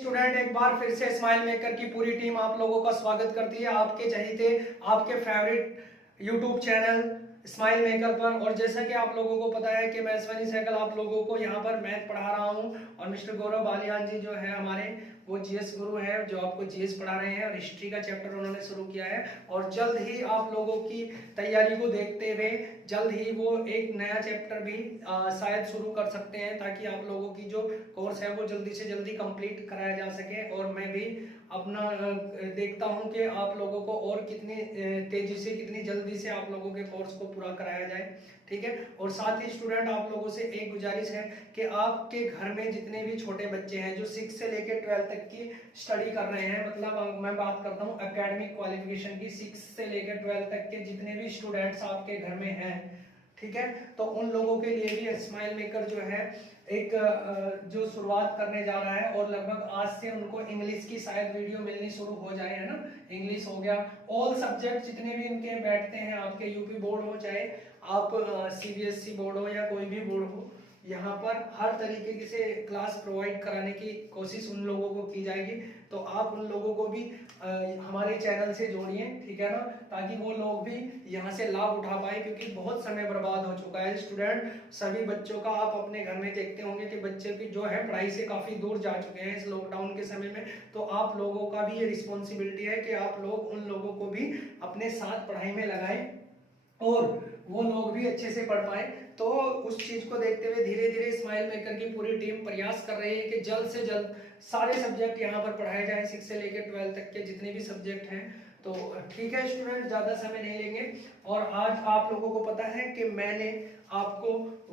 Student, एक बार फिर से स्माइल मेकर की पूरी टीम आप लोगों का स्वागत करती है आपके चहीते आपके favourite YouTube channel smile maker पर। और जैसा कि आप लोगों को पता है कि मैं अश्वनी सहगल आप लोगों को यहाँ पर मैथ पढ़ा रहा हूँ और मिस्टर गौरव बालियान जी जो है हमारे वो जीएस गुरु हैं जो आपको जीएस पढ़ा रहे हैं और हिस्ट्री का चैप्टर उन्होंने शुरू किया है। और जल्द ही आप लोगों की तैयारी को देखते हुए जल्द ही वो एक नया चैप्टर भी शायद शुरू कर सकते हैं ताकि आप लोगों की जो कोर्स है वो जल्दी से जल्दी कंप्लीट कराया जा सके। और मैं भी अपना देखता हूं कि आप लोगों को और कितनी तेजी से कितनी जल्दी से आप लोगों के कोर्स को पूरा कराया जाए, ठीक है। और साथ ही स्टूडेंट आप लोगों से एक गुजारिश है कि आपके घर में जितने भी छोटे बच्चे हैं जो 6 से लेकर 12 तक की स्टडी कर रहे हैं, मतलब मैं बात करता हूं एकेडमिक क्वालिफिकेशन की, 6 से लेकर 12 तक के जितने भी स्टूडेंट्स आपके घर में हैं, ठीक है, तो उन लोगों के लिए भी स्माइल मेकर जो है एक जो शुरुआत करने जा रहा है। और लगभग आज से उनको इंग्लिश की शायद वीडियो मिलनी शुरू हो जाए, है ना। इंग्लिश हो गया, ऑल सब्जेक्ट जितने भी इनके बैठते हैं, आपके यूपी बोर्ड हो चाहे आप सीबीएसई बोर्ड हो या कोई भी बोर्ड हो, यहाँ पर हर तरीके से क्लास प्रोवाइड कराने की कोशिश उन लोगों को की जाएगी। तो आप उन लोगों को भी हमारे चैनल से जोड़िए, ठीक है ना, ताकि वो लोग भी यहाँ से लाभ उठा पाए, क्योंकि बहुत समय बर्बाद हो चुका है स्टूडेंट। सभी बच्चों का आप अपने घर में देखते होंगे कि बच्चे की जो है पढ़ाई से काफी दूर जा चुके हैं इस लॉकडाउन के समय में। तो आप लोगों का भी ये रिस्पॉन्सिबिलिटी है कि आप लोग उन लोगों को भी अपने साथ पढ़ाई में लगाएं और वो लोग भी अच्छे से पढ़ पाए। तो उस चीज को देखते हुए धीरे धीरे स्माइल मेकर की पूरी टीम प्रयास कर रही है कि जल्द से जल्द सारे सब्जेक्ट यहाँ पर पढ़ाए जाएं, 6 से लेकर 12 तक के जितने भी सब्जेक्ट हैं। तो ठीक है स्टूडेंट, ज्यादा समय नहीं लेंगे। और आज आप लोगों को पता है कि मैंने आपको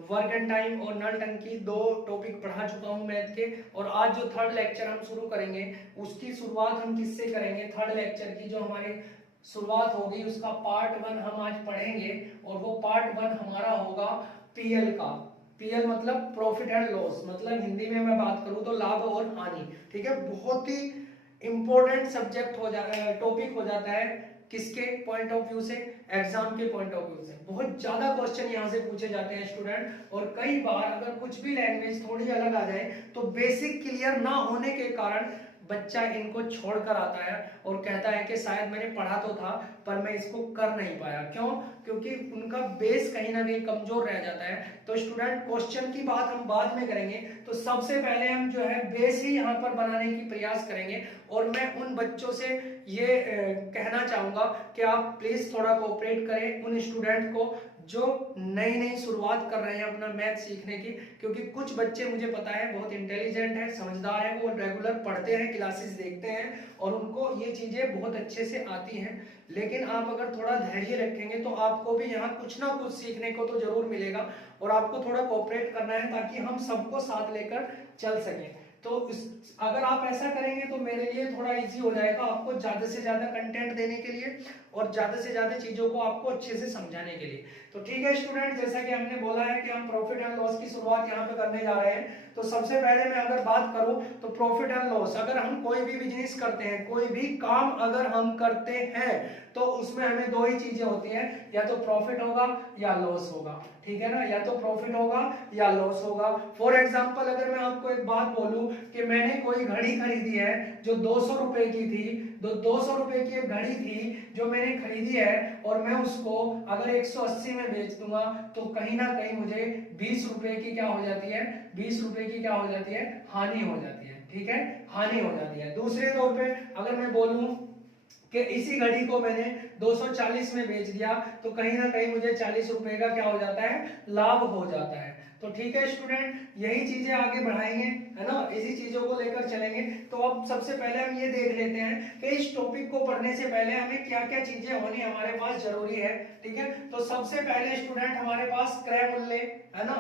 वर्क एंड टाइम और नल टंकी 2 टॉपिक पढ़ा चुका हूं मैथ के। और आज जो थर्ड लेक्चर हम शुरू करेंगे उसकी शुरुआत हम किससे करेंगे, थर्ड लेक्चर की जो हमारी शुरुआत होगी उसका पार्ट 1 हम आज पढ़ेंगे। और वो पार्ट 1 हमारा होगा पीएल का। पीएल मतलब प्रॉफिट एंड लॉस, मतलब हिंदी में मैं बात करूं तो लाभ और हानि, ठीक है। बहुत ही इंपॉर्टेंट सब्जेक्ट हो जाता टॉपिक हो जाता है, किसके पॉइंट ऑफ व्यू से, एग्जाम के पॉइंट ऑफ व्यू से। बहुत ज्यादा क्वेश्चन यहाँ से पूछे जाते हैं स्टूडेंट। और कई बार अगर कुछ भी लैंग्वेज थोड़ी अलग आ जाए तो बेसिक क्लियर ना होने के कारण बच्चा इनको छोड़कर आता है और कहता है कि शायद मैंने पढ़ा तो था पर मैं इसको कर नहीं पाया। क्यों? क्योंकि उनका बेस कहीं ना कहीं कमजोर रह जाता है। तो स्टूडेंट, क्वेश्चन की बात हम बाद में करेंगे, तो सबसे पहले हम जो है बेस ही यहाँ पर बनाने की प्रयास करेंगे। और मैं उन बच्चों से ये कहना चाहूंगा कि आप प्लीज थोड़ा कोऑपरेट करें उन स्टूडेंट को जो नई नई शुरुआत कर रहे हैं अपना मैथ सीखने की। क्योंकि कुछ बच्चे मुझे पता है बहुत इंटेलिजेंट है, समझदार है, वो रेगुलर पढ़ते हैं, क्लासेस देखते हैं और उनको ये चीजें बहुत अच्छे से आती हैं। लेकिन आप अगर थोड़ा धैर्य रखेंगे तो आपको भी यहाँ कुछ ना कुछ सीखने को तो जरूर मिलेगा। और आपको थोड़ा कोऑपरेट करना है ताकि हम सबको साथ लेकर चल सकें। तो अगर आप ऐसा करेंगे तो मेरे लिए थोड़ा इजी हो जाएगा आपको ज्यादा से ज्यादा कंटेंट देने के लिए और ज्यादा से ज्यादा चीजों को आपको अच्छे से समझाने के लिए। तो ठीक है स्टूडेंट, जैसा कि हमने बोला है कि हम प्रॉफिट एंड लॉस की शुरुआत यहाँ पे करने जा रहे हैं। तो सबसे पहले मैं अगर बात करूं तो प्रॉफिट एंड लॉस, अगर हम कोई भी बिजनेस करते हैं, कोई भी काम अगर हम करते हैं तो उसमें हमें 2 ही चीजें होती हैं, या तो प्रॉफिट होगा या लॉस होगा, ठीक है ना, या तो प्रॉफिट होगा या लॉस होगा। फॉर एग्जांपल अगर मैं आपको एक बात बोलूं कि मैंने कोई घड़ी खरीदी है जो 200 रुपए की थी, 200 रुपए की एक घड़ी थी जो मैंने खरीदी है और मैं उसको अगर 180 में बेच दूंगा तो कहीं ना कहीं मुझे 20 रुपए की क्या हो जाती है, 20 रुपए की क्या हो जाती है, हानि हो जाती है, ठीक है, हानि हो जाती है। दूसरे तौर पे अगर मैं बोलूं कि इसी घड़ी को मैंने 240 में बेच दिया तो कहीं ना कहीं मुझे 40 रुपए का क्या हो जाता है, लाभ हो जाता है। तो ठीक है स्टूडेंट, यही चीजें आगे बढ़ाएंगे, है ना, इसी चीजों को लेकर चलेंगे। तो अब सबसे पहले हम ये देख लेते हैं कि इस टॉपिक को पढ़ने से पहले हमें क्या क्या चीजें होनी हमारे पास जरूरी है, ठीक है। तो सबसे पहले स्टूडेंट हमारे पास क्रय मूल्य, है ना,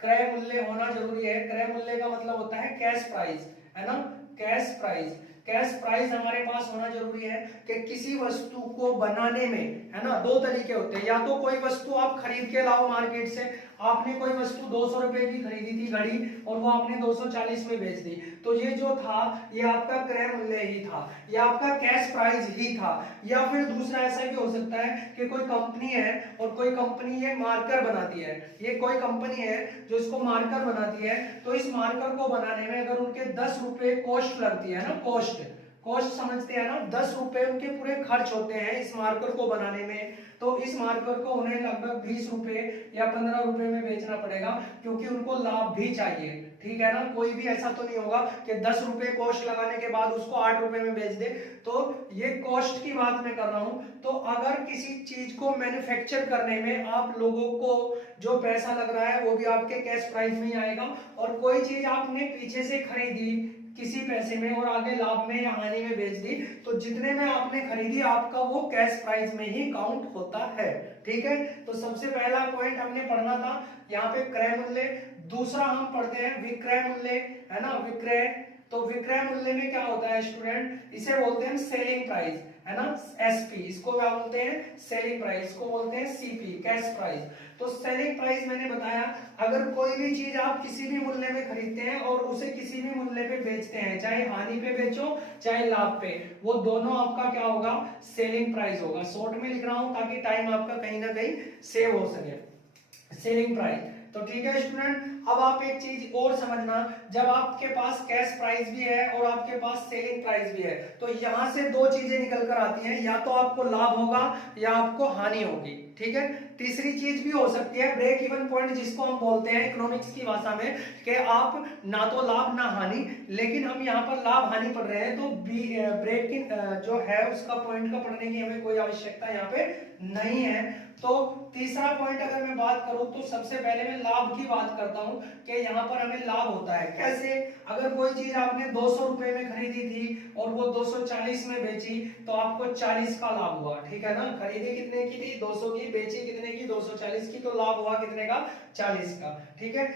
क्रय मूल्य होना जरूरी है। क्रय मूल्य का मतलब होता है कैश प्राइस, है ना, कैश प्राइस। कैश प्राइस हमारे पास होना जरूरी है कि किसी वस्तु को बनाने में, है ना, दो तरीके होते हैं। या तो कोई वस्तु आप खरीद के लाओ मार्केट से, आपने कोई वस्तु 200 रुपए की खरीदी थी घड़ी और वो आपने 240 में बेच दी, तो ये जो था ये आपका क्रय मूल्य ही था, ये आपका कैश प्राइस ही था। या फिर दूसरा ऐसा भी हो सकता है कि कोई कंपनी है और कोई कंपनी ये मार्कर बनाती है, ये कोई कंपनी है जो इसको मार्कर बनाती है, तो इस मार्कर को बनाने में अगर उनके 10 रुपए कॉस्ट लगती है ना, कॉस्ट समझते हैं ना, 10 रुपए उनके पूरे खर्च होते हैं इस मार्कर को बनाने में, तो इस मार्कर को उन्हें लगभग 20 रुपए या 15 रुपए में बेचना पड़ेगा, क्योंकि उनको लाभ भी चाहिए, ठीक है ना। कोई भी ऐसा तो नहीं होगा कि 10 रुपए कॉस्ट लगाने के बाद उसको 8 रुपए में बेच दे, तो ये कॉस्ट की बात मैं कर रहा हूं। तो अगर किसी चीज को मैन्युफैक्चर करने में आप लोगों को जो पैसा लग रहा है वो भी आपके कैश प्राइस में ही आएगा, और कोई चीज आपने पीछे से खरीदी किसी पैसे में और आगे लाभ में या हानि में बेच दी, तो जितने में आपने खरीदी आपका वो कैश प्राइस में ही काउंट होता है, ठीक है। तो सबसे पहला पॉइंट हमने पढ़ना था यहाँ पे क्रय मूल्य। दूसरा हम पढ़ते हैं विक्रय मूल्य, है ना, विक्रय। तो विक्रय मूल्य में क्या होता है स्टूडेंट, इसे बोलते हैं सेलिंग प्राइस, है ना, एसपी, इसको क्या बोलते हैं, सेलिंग प्राइस, इसको बोलते हैं सीपी, कैश प्राइस। तो सेलिंग प्राइस मैंने बताया, अगर कोई भी चीज आप किसी भी मूल्य में खरीदते हैं और उसे किसी भी मूल्य पे बेचते हैं, चाहे हानि पे बेचो चाहे लाभ पे, वो दोनों आपका क्या होगा, सेलिंग प्राइस होगा। शॉर्ट में लिख रहा हूं ताकि टाइम आपका कहीं ना कहीं सेव हो सके, सेलिंग प्राइस। तो ठीक है स्टूडेंट, अब आप एक चीज और समझना, जब आपके पास कैश प्राइस भी है और आपके पास सेलिंग प्राइस भी है, तो यहां से दो चीजें निकल कर आती हैं, या तो आपको लाभ होगा या आपको हानि होगी, ठीक है। तीसरी चीज भी हो सकती है ब्रेक इवन पॉइंट, जिसको हम बोलते हैं इकोनॉमिक्स की भाषा में, कि आप ना तो लाभ ना हानि, लेकिन हम यहाँ पर लाभ हानि पढ़ रहे हैं, तो ब्रेक जो है उसका पॉइंट का पढ़ने की हमें कोई आवश्यकता यहाँ पे नहीं है। तो तीसरा पॉइंट अगर मैं बात करूं तो सबसे पहले मैं लाभ की बात करता हूं कि यहाँ पर हमें लाभ होता है कैसे। अगर कोई चीज आपने 200 रुपए में खरीदी थी और वो 240 में बेची, तो आपको 40 का लाभ हुआ, ठीक है ना। खरीदी कितने की थी, 200 की, बेची कितने की, 240 की, तो लाभ हुआ कितने का, 40 का, ठीक है।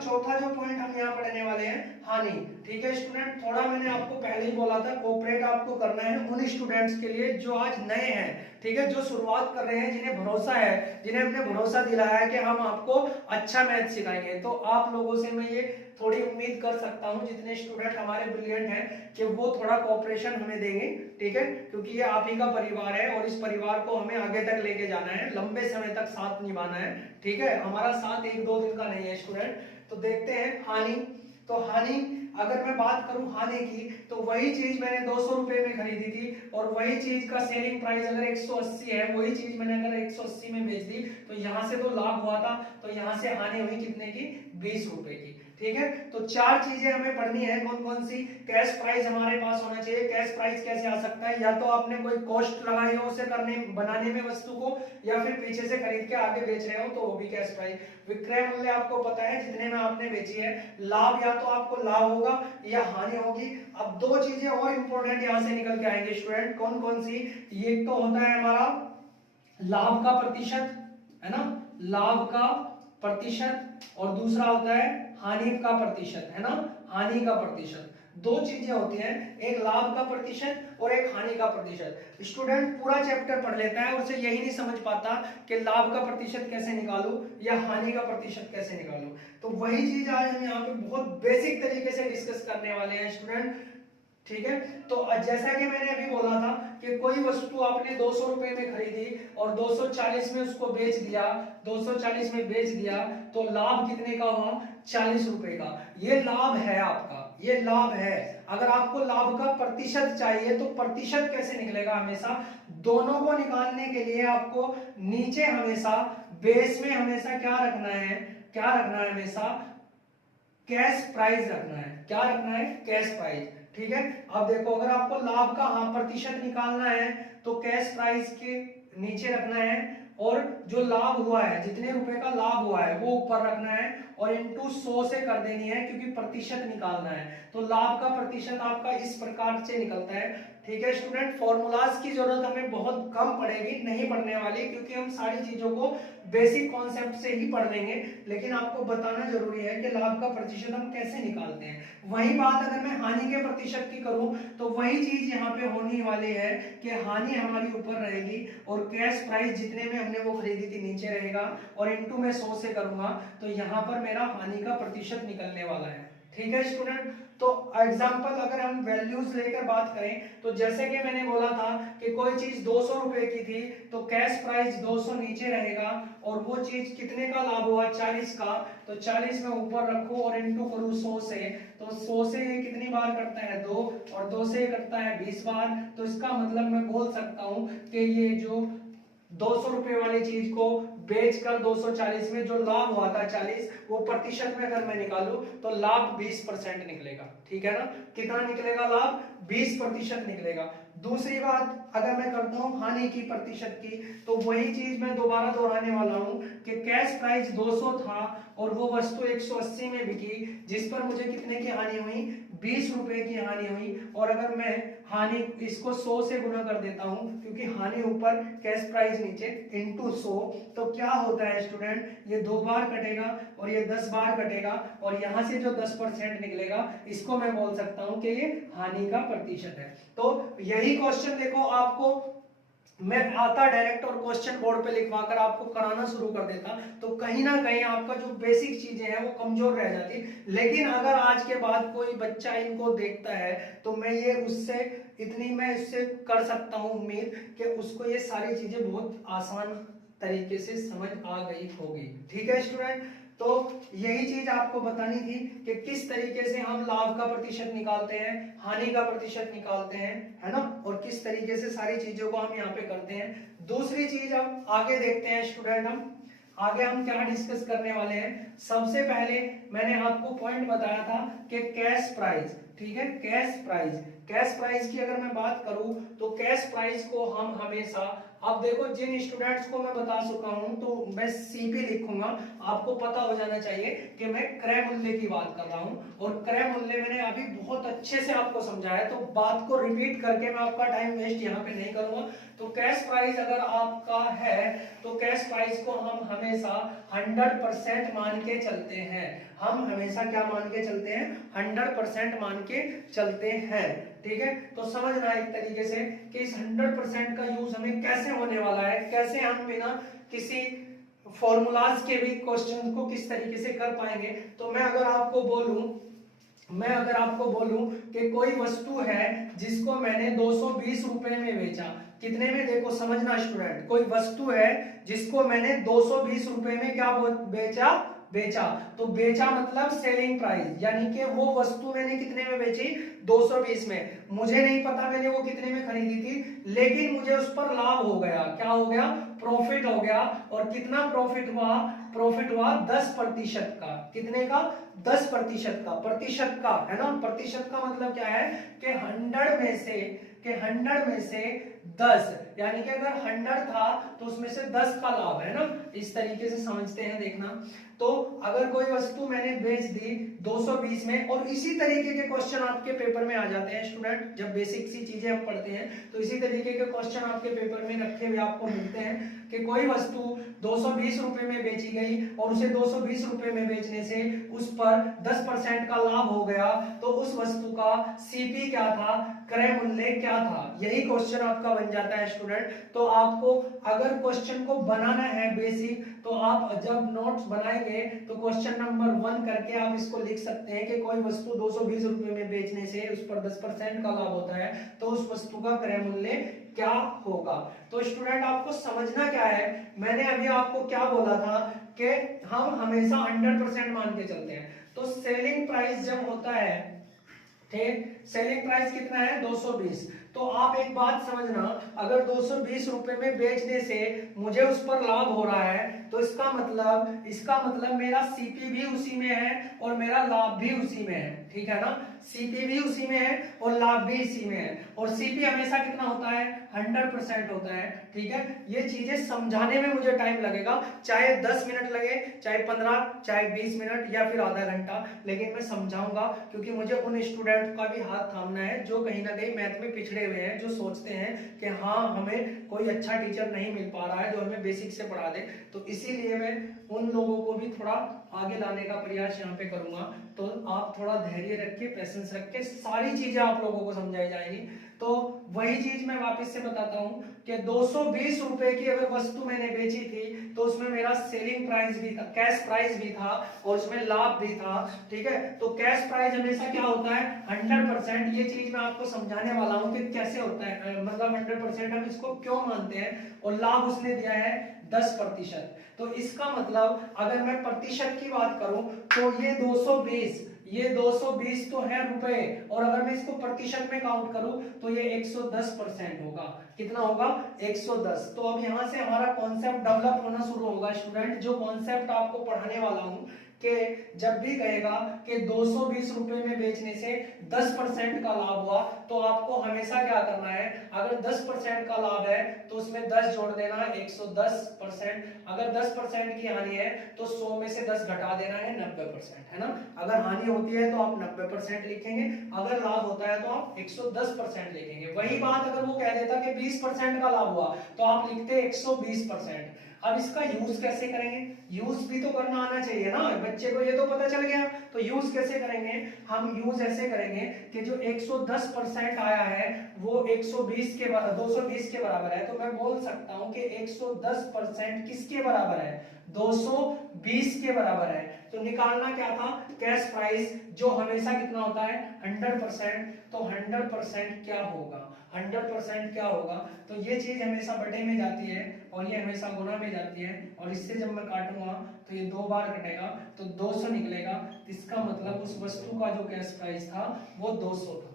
चौथा जो पॉइंट हम यहाँ पढ़ने वाले हैं, हानि, ठीक है स्टूडेंट। थोड़ा मैंने आपको पहले ही बोला था, कोऑपरेट आपको करना है उन स्टूडेंट्स के लिए जो आज नए हैं, ठीक है, जो शुरुआत कर रहे हैं, जिन्हें भरोसा है, जिन्हें हमने भरोसा दिलाया है कि हम आपको अच्छा मैथ सिखाएंगे। तो आप लोगों से मैं ये थोड़ी उम्मीद कर सकता हूं, जितने स्टूडेंट हमारे ब्रिलियंट हैं, कि वो थोड़ा कोऑपरेशन हमें देंगे, ठीक है, क्योंकि ये आप ही का परिवार है और इस परिवार को हमें आगे तक लेके जाना है, लंबे समय तक साथ निभाना है, ठीक है। हमारा साथ एक दो दिन का नहीं है स्टूडेंट। तो देखते हैं हानि। तो हानि, अगर मैं बात करूं हानि की, तो वही चीज मैंने 200 रुपए में खरीदी थी और वही चीज का सेलिंग प्राइस अगर 180 है, वही चीज मैंने अगर 180 में बेच दी, तो यहां से तो लाभ हुआ था, तो यहां से हानि हुई कितने की, 20 रुपए की, ठीक है। तो चार चीजें हमें पढ़नी है, कौन कौन सी। कैश प्राइस हमारे पास होना चाहिए। कैश प्राइस कैसे आ सकता है, या तो आपने कोई कॉस्ट लगाई हो उसे करने बनाने में वस्तु को, या फिर पीछे से खरीद के आगे बेच रहे हो तो वो भी कैश प्राइस। विक्रय मूल्य आपको पता है, जितने में आपने बेची है। लाभ, या तो आपको लाभ होगा या हानि होगी। अब दो चीजें और इंपॉर्टेंट यहां से निकल के आएंगे स्टूडेंट, कौन कौन सी। ये तो होता है हमारा लाभ का प्रतिशत, है ना, लाभ का प्रतिशत, और दूसरा होता है हानि का प्रतिशत, है ना, हानि का प्रतिशत। दो चीजें होती हैं, एक लाभ का प्रतिशत और एक हानि का प्रतिशत। स्टूडेंट पूरा चैप्टर पढ़ लेता है और उसे यही नहीं समझ पाता कि लाभ का प्रतिशत कैसे निकालूं या हानि का प्रतिशत कैसे निकालूं। तो वही चीज आज हम यहाँ पे बहुत बेसिक तरीके से डिस्कस करने वाले हैं स्टूडेंट, ठीक है। तो जैसा कि मैंने अभी बोला था कि कोई वस्तु आपने 200 रुपए में खरीदी और 240 में उसको बेच दिया, 240 में बेच दिया, तो लाभ कितने का हुआ, 40 रुपए का। ये लाभ है आपका, ये लाभ है। अगर आपको लाभ का प्रतिशत चाहिए तो प्रतिशत कैसे निकलेगा, हमेशा दोनों को निकालने के लिए आपको नीचे हमेशा बेस में हमेशा क्या रखना है, क्या रखना है, हमेशा कैश प्राइस रखना है। क्या रखना है, कैश प्राइस, ठीक है। अब देखो, अगर आपको लाभ का प्रतिशत निकालना है तो कैश प्राइस के नीचे रखना है, और जो लाभ हुआ है, जितने रुपए का लाभ हुआ है वो ऊपर रखना है, और इनटू 100 से कर देनी है, क्योंकि प्रतिशत निकालना है। तो लाभ का प्रतिशत आपका इस प्रकार से निकलता है, ठीक है स्टूडेंट, फॉर्मूलाज की जरूरत हमें बहुत कम पड़ेगी, नहीं पढ़ने वाली, क्योंकि हम सारी चीजों को बेसिक कॉन्सेप्ट से ही पढ़ लेंगे। लेकिन आपको बताना जरूरी है कि लाभ का प्रतिशत हम कैसे निकालते हैं। वही बात अगर मैं हानि के प्रतिशत की करूं तो वही चीज यहाँ पे होने वाली है कि हानि हमारी ऊपर रहेगी और कैश प्राइस जितने में हमने वो खरीदी थी नीचे रहेगा, और इनटू मैं 100 से करूंगा तो यहाँ पर मेरा हानि का प्रतिशत निकलने वाला है। ठीक है स्टूडेंट, तो एग्जांपल अगर हम वैल्यूज लेकर बात करें तो जैसे कि मैंने बोला था कि कोई चीज 200 रुपए की थी तो कैश प्राइस 200 नीचे रहेगा, और वो चीज कितने का लाभ हुआ 40 का, तो 40 में ऊपर रखो और इनटू करूं 100 से, तो 100 से ये कितनी बार करता है 2, और 2 से करता है 20 बार। तो इसका मतलब मैं बोल सकता हूं कि ये जो 200 रुपए वाली चीज को बेचकर 240 में जो लाभ हुआ था 40, वो प्रतिशत में अगर मैं निकालूं तो लाभ 20% निकलेगा। ठीक है ना, कितना निकलेगा लाभ 20% निकलेगा। दूसरी बात अगर मैं करता हूं हानि की प्रतिशत की, तो वही चीज मैं दोबारा दोहराने वाला हूं कि कैश प्राइस 200 था और वो वस्तु 180 में बिकी, जिस पर मुझे कितने की हानि हुई 20 रुपए की हानि हुई। और अगर मैं हानि इसको 100 से गुना कर देता हूं, क्योंकि हानि ऊपर कैश प्राइस नीचे, इनटू 100, तो क्या होता है स्टूडेंट, ये 2 बार कटेगा और ये 10 बार कटेगा, और यहां से जो 10% निकलेगा इसको मैं बोल सकता हूं कि ये हानि का प्रतिशत है। तो यही क्वेश्चन देखो आपको मैं आता डायरेक्ट और क्वेश्चन बोर्ड पे लिखवाकर आपको कराना शुरू कर देता तो कहीं ना कहीं आपका जो बेसिक चीजें हैं वो कमजोर रह जाती। लेकिन अगर आज के बाद कोई बच्चा इनको देखता है तो मैं ये उससे इतनी मैं इससे कर सकता हूं उम्मीद कि उसको ये सारी चीजें बहुत आसान तरीके से समझ आ गई होगी। ठीक है स्टूडेंट, तो यही चीज आपको बतानी थी कि किस तरीके से हम लाभ का प्रतिशत निकालते हैं, हानि का प्रतिशत निकालते हैं, है ना, और किस तरीके से सारी चीजों को हम यहाँ पे करते हैं। दूसरी चीज हम आगे देखते हैं स्टूडेंट, हम आगे हम क्या डिस्कस करने वाले हैं। सबसे पहले मैंने आपको पॉइंट बताया था कि कैश प्राइस, ठीक है, कैश प्राइस की अगर मैं बात करूं तो कैश प्राइस को हम हमेशा, अब देखो जिन स्टूडेंट्स को मैं बता चुका हूं तो मैं सीपी लिखूंगा, आपको पता हो जाना चाहिए कि मैं क्रय मूल्य की बात कर रहा हूं, और क्रय मूल्य मैंने अभी बहुत अच्छे से आपको समझाया, तो बात को रिपीट करके मैं आपका टाइम वेस्ट यहाँ पे नहीं करूंगा। तो कैश प्राइस अगर आपका है तो कैश प्राइस को हम हमेशा 100% मान के चलते हैं, हम हमेशा क्या मान के चलते हैं 100% मान के चलते हैं। ठीक है, तो समझना एक तरीके से कि इस 100% का यूज हमें कैसे होने वाला है, कैसे हम बिना किसी फॉर्मूलाज के भी क्वेश्चन को किस तरीके से कर पाएंगे। तो मैं अगर आपको बोलूं कि कोई वस्तु है जिसको मैंने 220 रुपए में बेचा, कितने में, देखो समझना स्टूडेंट, कोई वस्तु है जिसको मैंने 220 रुपए में क्या बेचा, तो बेचा मतलब सेलिंग प्राइस, यानी कि वो वस्तु मैंने कितने में बेची 220 में। मुझे नहीं पता मैंने वो कितने में खरीदी थी, लेकिन मुझे उस पर लाभ हो गया, क्या हो गया, प्रॉफिट हो गया। और कितना प्रॉफिट हुआ 10% का, कितने का 10% का, प्रतिशत का, है ना, प्रतिशत का मतलब क्या है कि 100 में से 10, यानी कि अगर 100 था तो उसमें से 10 का लाभ है ना, इस तरीके से समझते हैं। देखना, तो अगर कोई वस्तु मैंने बेच दी 220 में, और इसी तरीके के क्वेश्चन आपके पेपर में आ जाते हैं स्टूडेंट, जब बेसिक सी चीजें हम पढ़ते हैं तो इसी तरीके के क्वेश्चन आपके पेपर में रखे हुए आपको मिलते हैं कि कोई वस्तु 220 रुपए में बेची गई और उसे 220 रुपए में बेचने से उस पर 10% का लाभ हो गया, तो उस वस्तु का सीपी क्या था, क्रय मूल्य क्या था, यही क्वेश्चन आपका बन जाता है स्टूडेंट। तो आपको अगर क्वेश्चन को बनाना है बेसिक, तो आप जब नोट्स बनाएंगे तो क्वेश्चन नंबर 1 करके आप इसको लिख सकते हैं कि कोई वस्तु 220 रुपए में बेचने से उस पर 10% का लाभ होता है, तो उस वस्तु का क्रय मूल्य क्या होगा। तो स्टूडेंट आपको समझना क्या है, मैंने अभी आपको क्या बोला था कि हम हमेशा 100% मान के चलते हैं। तो सेलिंग प्राइस जब होता है, ठीक, सेलिंग प्राइस कितना है 220, तो आप एक बात समझना, अगर 220 रुपए में बेचने से मुझे उस पर लाभ हो रहा है तो इसका मतलब मेरा सीपी भी उसी में है और मेरा लाभ भी उसी में है। ठीक है ना। सीपी भी उसी में है और लाभ भी इसी में है, और सीपी हमेशा कितना होता है, 100% होता है, ठीक है। ये चीजें समझाने में मुझे टाइम लगेगा, चाहे 10 मिनट लगे, चाहे 15, चाहे 20 मिनट या फिर आधा घंटा, लेकिन मैं समझाऊंगा, क्योंकि मुझे उन स्टूडेंट का भी हाथ थामना है जो कहीं ना कहीं मैथ में पिछड़े हुए हैं, जो सोचते हैं कि हाँ हमें कोई अच्छा टीचर नहीं मिल पा रहा है जो हमें बेसिक से पढ़ा दे, तो इसीलिए मैं उन लोगों को भी थोड़ा आगे लाने का प्रयास यहाँ पे करूंगा। तो आप थोड़ा धैर्य रख के, पेशेंस रख के सारी चीजें आप लोगों को समझाई जाएंगी। तो वही चीज मैं वापस से बताता हूँ कि 220 रुपए की अगर वस्तु मैंने बेची थी तो उसमें मेरा सेलिंग प्राइस भी था, कैश प्राइस भी था, और उसमें लाभ भी था, ठीक है। तो कैश प्राइस हमेशा क्या होता है, 100%। ये चीज मैं आपको समझाने वाला हूँ कि कैसे होता है, मतलब 100% हम इसको क्यों मानते हैं, और लाभ उसने दिया है 10%। तो इसका मतलब अगर मैं प्रतिशत की बात करूं तो ये 220 तो है रुपए, और अगर मैं इसको प्रतिशत में काउंट करूं तो ये 110% होगा। कितना होगा, 110। तो अब यहां से हमारा कॉन्सेप्ट डेवलप होना शुरू होगा स्टूडेंट। जो कॉन्सेप्ट आपको पढ़ाने वाला हूं कि जब भी कहेगा कि 220 रुपए में बेचने से 10% का लाभ हुआ, तो आपको हमेशा क्या करना है, अगर 10% का लाभ है तो उसमें 10 जोड़ देना है, 110%। अगर 10% की हानि है तो 100 में से 10 घटा देना है, 90%, है ना। अगर हानि होती है तो आप 90% लिखेंगे, अगर लाभ होता है तो आप 110% लिखेंगे। वही बात अगर वो कह देता कि 20% का लाभ हुआ तो आप लिखते 120%। अब इसका यूज कैसे करेंगे, यूज भी तो करना आना चाहिए ना, बच्चे को ये तो पता चल गया, तो यूज कैसे करेंगे, हम यूज ऐसे करेंगे कि जो 110% आया है वो 220 के बराबर है, तो मैं बोल सकता हूं कि 110% किसके बराबर है, 220 के बराबर है। तो निकालना क्या था, कैश प्राइस, जो हमेशा कितना होता है, 100%। तो 100% क्या होगा, 100% क्या होगा, तो ये चीज हमेशा बटे में जाती है और ये हमेशा गुना में जाती है, और इससे जब मैं काटूंगा तो ये 2 बार कटेगा तो 200 निकलेगा। इसका मतलब उस वस्तु का जो कैश प्राइस था वो 200 था,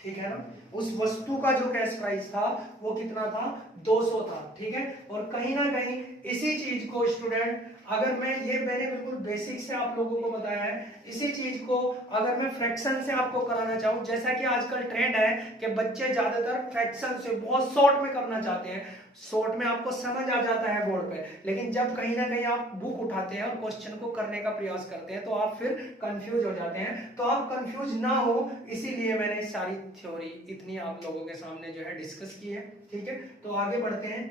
ठीक है ना। उस वस्तु का जो कैश प्राइस था वो कितना था, 200 था, ठीक है। और कहीं ना कहीं इसी चीज को स्टूडेंट, अगर मैंने बिल्कुल बेसिक से आप लोगों को बताया है, इसी चीज को अगर मैं फ्रैक्शन से आपको कराना चाहूं, जैसा कि आजकल ट्रेंड है कि बच्चे ज्यादातर फ्रैक्शन से बहुत शॉर्ट में करना चाहते हैं, शॉर्ट में आपको समझ आ जाता है बोर्ड पे, लेकिन जब कहीं ना कहीं आप बुक उठाते हैं और क्वेश्चन को करने का प्रयास करते हैं तो आप फिर कंफ्यूज हो जाते हैं। तो आप कंफ्यूज ना हो इसीलिए मैंने सारी थ्योरी इतनी आप लोगों के सामने जो है डिस्कस की है, ठीक है। तो आगे बढ़ते हैं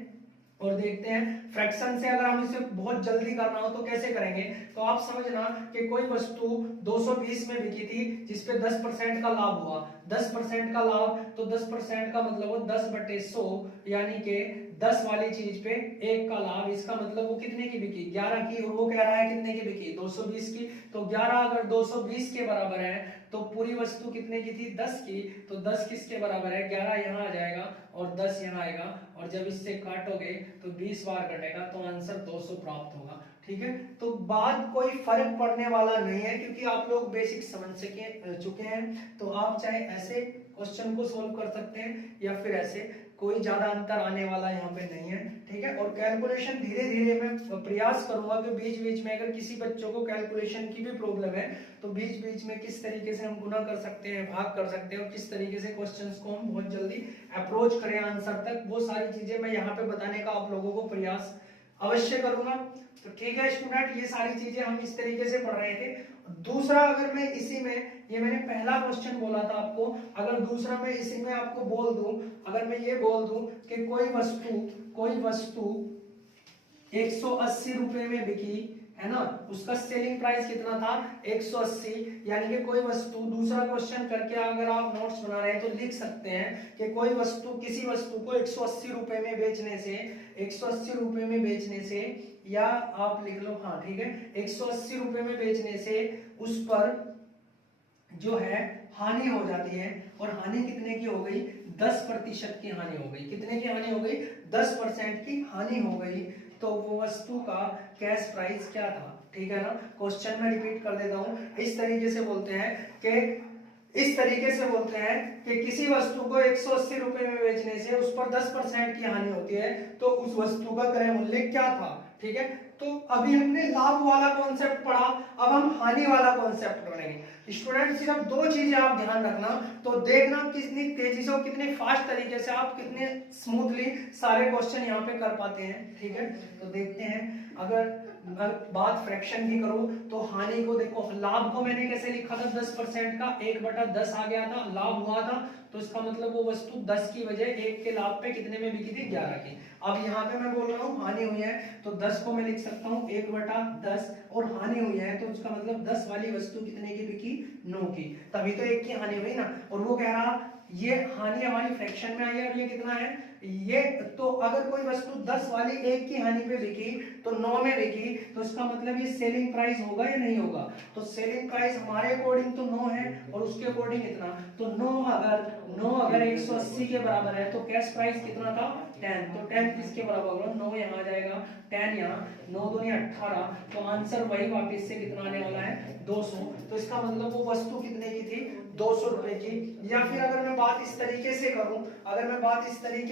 और देखते हैं फ्रैक्शन से अगर हम इसे बहुत जल्दी करना हो तो कैसे करेंगे। तो आप समझना कि कोई वस्तु 220 में बिकी थी जिसपे 10% का लाभ हुआ, 10% का लाभ, तो 10% का मतलब वो 10/100, यानी कि 10 वाली चीज पे 1 का लाभ, इसका मतलब वो कितने की बिकी, 11 की, और वो कह रहा है कितने की बिकी, 220 की। तो 11 अगर 220 के बराबर है तो पूरी वस्तु कितने की थी, 10 की, तो 10 किसके बराबर है, 11 यहाँ आ जाएगा और 10 यहाँ आएगा, और जब इससे काटोगे तो 20 बार कटेगा, तो आंसर 200 प्राप्त होगा, ठीक है। तो बात कोई फर्क पड़ने वाला नहीं है क्योंकि आप लोग बेसिक समझ चुके हैं। तो आप चाहे ऐसे क्वेश्चन को सोल्व कर सकते हैं या फिर ऐसे, कोई ज्यादा अंतर आने वाला यहाँ पे नहीं है, ठीक है। और कैलकुलेशन धीरे धीरे मैं प्रयास करूंगा कि बीच बीच में अगर किसी बच्चों को कैलकुलेशन की भी प्रॉब्लम है तो बीच बीच में किस तरीके से हम गुना कर सकते हैं, भाग कर सकते हैं, और किस तरीके से क्वेश्चंस को हम बहुत जल्दी अप्रोच करें आंसर तक, वो सारी चीजें मैं यहाँ पे बताने का आप लोगों को प्रयास अवश्य करूंगा। तो ठीक है स्टूडेंट, ये सारी चीजें हम इस तरीके से पढ़ रहे थे। दूसरा अगर मैं इसी में, ये मैंने पहला क्वेश्चन बोला था आपको, अगर दूसरा मैं इसी में आपको बोल दूं, अगर मैं ये बोल दूं कि कोई वस्तु 180 रुपए में बिकी, है ना, उसका सेलिंग प्राइस कितना था, 180, यानी कि कोई वस्तु, दूसरा क्वेश्चन करके अगर आप नोट्स बना रहे हैं तो लिख सकते हैं कि कोई वस्तु, किसी वस्तु को 180 रुपए में बेचने से, 180 रुपए में बेचने से, या आप लिख लो, हाँ ठीक है, 180 रुपए में बेचने से उस पर जो है हानि हो जाती है, और हानि कितने की हो गई, 10% की हानि हो गई। कितने की हानि हो गई, 10% की हानि हो गई। तो वो वस्तु का कैश प्राइस क्या था, ठीक है ना। क्वेश्चन में रिपीट कर देता हूं, इस तरीके से बोलते हैं कि किसी वस्तु को 180 रुपए में बेचने से उस पर 10% की हानि होती है, तो उस वस्तु का क्रय मूल्य क्या था, ठीक है। तो अभी हमने लाभ वाला कॉन्सेप्ट पढ़ा, अब हम हानि वाला कॉन्सेप्ट पढ़ेंगे। स्टूडेंट सिर्फ दो चीजें आप ध्यान रखना, तो देखना कितनी तेजी से और कितनी फास्ट तरीके से आप कितने स्मूथली सारे क्वेश्चन यहाँ पे कर पाते हैं। ठीक है, तो देखते हैं। अगर बात फ्रैक्शन की करूं तो हानि को देखो, लाभ को मैंने कैसे लिखा था 10% का, 1/10 आ गया था, लाभ हुआ था, तो इसका मतलब वो वस्तु 10 की वजह 1 के लाभ पे कितने में बिकी थी, 11 की। अब यहाँ पे मैं बोल रहा हूँ हानि हुई है, तो 10 को मैं लिख सकता हूँ 1/10, और हानि हुई है तो उसका मतलब 10 वाली वस्तु कितने की बिकी, 9 की, तभी तो 1 की हानि हुई ना। और वो कह रहा ये हानि हमारी फ्रैक्शन में आई है, और ये कितना है, ये तो अगर कोई वस्तु 10 वाली 1 की हानि पे बिकी तो 9 में बिकी, तो इसका मतलब ये सेलिंग प्राइस होगा या नहीं होगा। तो सेलिंग प्राइस हमारे अकॉर्डिंग तो 9 है, और उसके अकॉर्डिंग इतना, तो 9 अगर 180 के बराबर है तो कैश प्राइस कितना था, 10, तो 10 किसके बराबर होगा, 9 यहाँ आ जाएगा, 10 यहाँ, 9 दूनी 18, तो आंसर वही वापस से कितना आने वाला है, 200। तो इसका मतलब वो वस्तु कितने की थी, 200 रुपए की। या फिर अगर मैं बात इस तरीके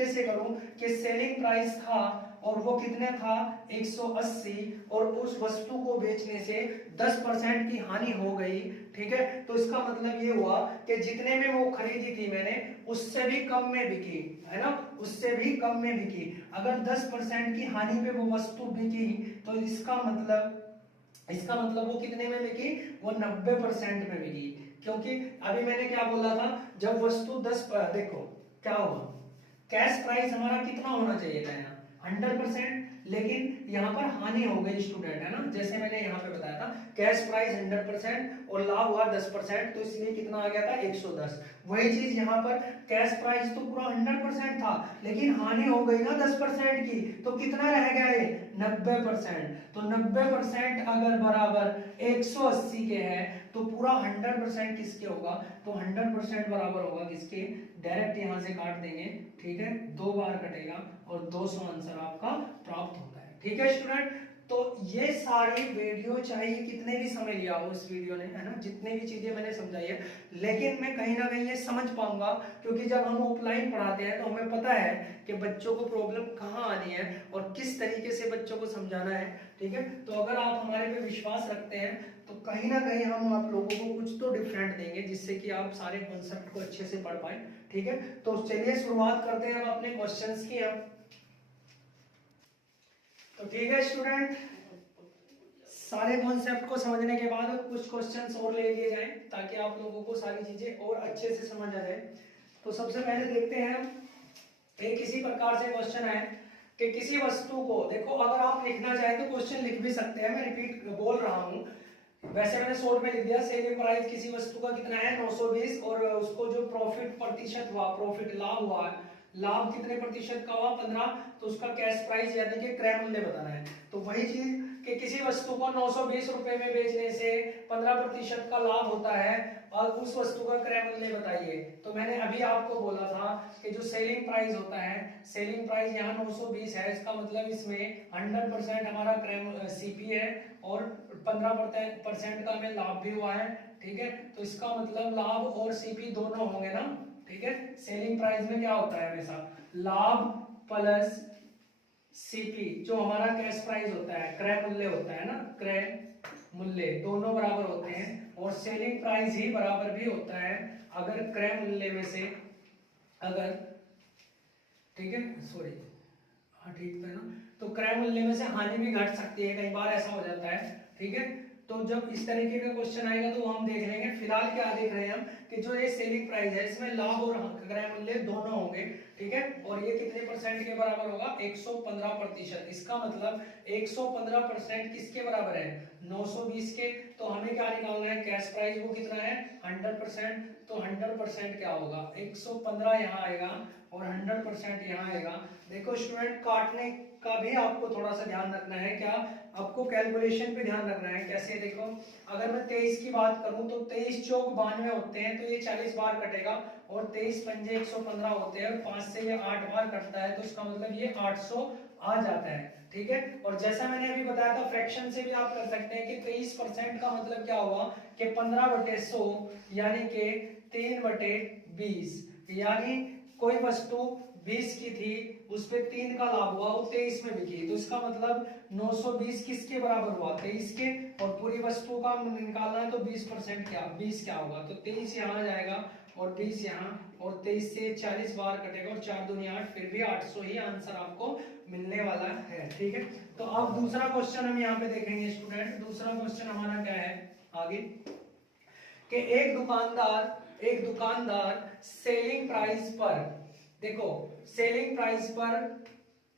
से करूं, कि सेलिंग प्राइस था और वो कितने था, 180, और उस वस्तु को बेचने से 10% की हानि हो गई। ठीक है, तो इसका मतलब ये हुआ कि जितने में वो खरीदी थी मैंने, उससे भी कम में बिकी, है ना, उससे भी कम में बिकी। अगर 10% की हानि पे वो वस्तु बिकी, तो इसका मतलब वो कितने में बिकी, वो 90% में बिकी। क्योंकि अभी मैंने क्या बोला था, जब वस्तु 10 पर, देखो क्या हुआ, कैश प्राइस हमारा कितना होना चाहिए था यहाँ, 100%, लेकिन यहाँ पर हानि हो गई स्टूडेंट, है ना, जैसे मैंने यहाँ पे बताया था कैश प्राइस 100% और लाभ हुआ 10%, तो इसलिए कितना आ गया था, 110। वही चीज यहाँ पर कैश प्राइस तो पूरा 100% था, लेकिन हानि हो गई ना 10% की, तो कितना रह गया ये, 90%। तो 90% अगर बराबर 180 के है, तो पूरा 100% किसके होगा, तो 100% बराबर होगा किसके, डायरेक्ट यहां से काट देंगे। ठीक है, 2 बार कटेगा और 200 आंसर आपका प्राप्त होता है। ठीक है स्टूडेंट, तो ये सारी वीडियो चाहिए कितने भी समय लिया हो इस वीडियो ने, है ना, जितने भी चीजें मैंने समझाई है, लेकिन मैं कहीं ना कहीं ये समझ पाऊंगा, क्योंकि जब हम ऑफलाइन पढ़ाते हैं तो हमें पता है कि बच्चों को प्रॉब्लम कहाँ आनी है और किस तरीके से बच्चों को समझाना है। ठीक है, तो अगर आप हमारे पे विश्वास रखते हैं तो कहीं ना कहीं हम आप लोगों को कुछ तो डिफरेंट देंगे, जिससे कि आप सारे कॉन्सेप्ट को अच्छे से पढ़ पाए। ठीक है, तो चलिए शुरुआत करते हैं हम अपने क्वेश्चंस की। हम तो ठीक है स्टूडेंट, सारे कॉन्सेप्ट को समझने के बाद कुछ क्वेश्चंस और ले लिए जाएं, ताकि आप लोगों को सारी चीजें और अच्छे से समझ आ जाए। तो सबसे पहले देखते हैं हम, एक किसी प्रकार से क्वेश्चन है कि किसी वस्तु को, देखो अगर आप लिखना चाहें तो क्वेश्चन लिख भी सकते हैं, मैं रिपीट बोल रहा हूँ, वैसे मैंने शॉर्ट में लिख दिया, सेलिंग प्राइस किसी वस्तु का कितना है, 920, और उसको जो प्रॉफिट प्रतिशत हुआ, प्रॉफिट लाभ हुआ है, लाभ कितने प्रतिशत का हुआ, 15, तो उसका कैश प्राइस यानी कि क्रय मूल्य बताना है। तो वही चीज कि किसी वस्तु को 920 रुपए में बेचने से 15% का लाभ होता है, और उस वस्तु का क्रय मूल्य बताइए। तो मैंने अभी आपको बोला था कि जो सेलिंग प्राइस होता है, सेलिंग प्राइस यहाँ 920 है, इसका मतलब इसमें 100% हमारा क्रय सीपी है, और 15% का हमें लाभ भी हुआ है। ठीक है, तो इसका मतलब लाभ और सीपी दोनों होंगे ना। ठीक है, सेलिंग प्राइस में क्या होता है, हमेशा लाभ प्लस सीपी, जो हमारा कैश प्राइस होता है, क्रय मूल्य होता है ना, क्रय मूल्य, दोनों बराबर होते हैं, और सेलिंग प्राइस ही बराबर भी होता है अगर क्रय मूल्य में से, अगर, ठीक है सॉरी, हाँ ठीक है ना, तो क्रय मूल्य में से हानि भी घट सकती है, कई बार ऐसा हो जाता है। ठीक है, तो जब इस तरीके का क्वेश्चन आएगा तो हम देख लेंगे। फिलहाल क्या देख रहे हैं हम, कि जो ये सेलिंग प्राइस है इसमें लाभ और क्रय मूल्य दोनों होंगे। ठीक है, और ये कितने परसेंट के बराबर होगा, 115%। इसका मतलब 115% किसके बराबर है, 920 के। तो हमें क्या निकालना है, कैश प्राइस वो कितना है, 100%, तो 100% क्या होगा, 115 यहाँ आएगा और 100% यहाँ आएगा। देखो स्टूडेंट, काटने का भी आपको थोड़ा सा ध्यान रखना है, क्या आपको कैलकुलेशन पे ध्यान रखना है। कैसे, देखो अगर मैं 23 की बात करूं तो 23 चौक 92 होते हैं, तो ये 40 बार कटेगा, और 23 पंजे 115 होते हैं, और 5 से ये 8 बार कटता है, तो इसका मतलब ये 800 आ जाता है। ठीक है, और जैसा मैंने अभी बताया था, फ्रैक्शन से भी आप कर सकते हैं कि 23% का मतलब क्या हुआ कि 15/100, यानी कि 3/20, यानी कोई वस्तु 920 की थी, उस पे 3 का लाभ हुआ, वो 23 में बिकी, तो इसका मतलब 920 किसके बराबर हुआ, 23 के, और पूरी वस्तु का निकालना है तो 20% क्या, 20 क्या होगा, तो 23 यहाँ जाएगा और 20 यहाँ, और 23 से 40 बार कटेगा और 4 दूनी 8, फिर भी 800 ही आंसर आपको मिलने वाला है। ठीक है, तो अब दूसरा क्वेश्चन हम यहाँ पे देखेंगे स्टूडेंट। दूसरा क्वेश्चन हमारा क्या है आगे, कि एक दुकानदार सेलिंग प्राइस पर, देखो सेलिंग प्राइस पर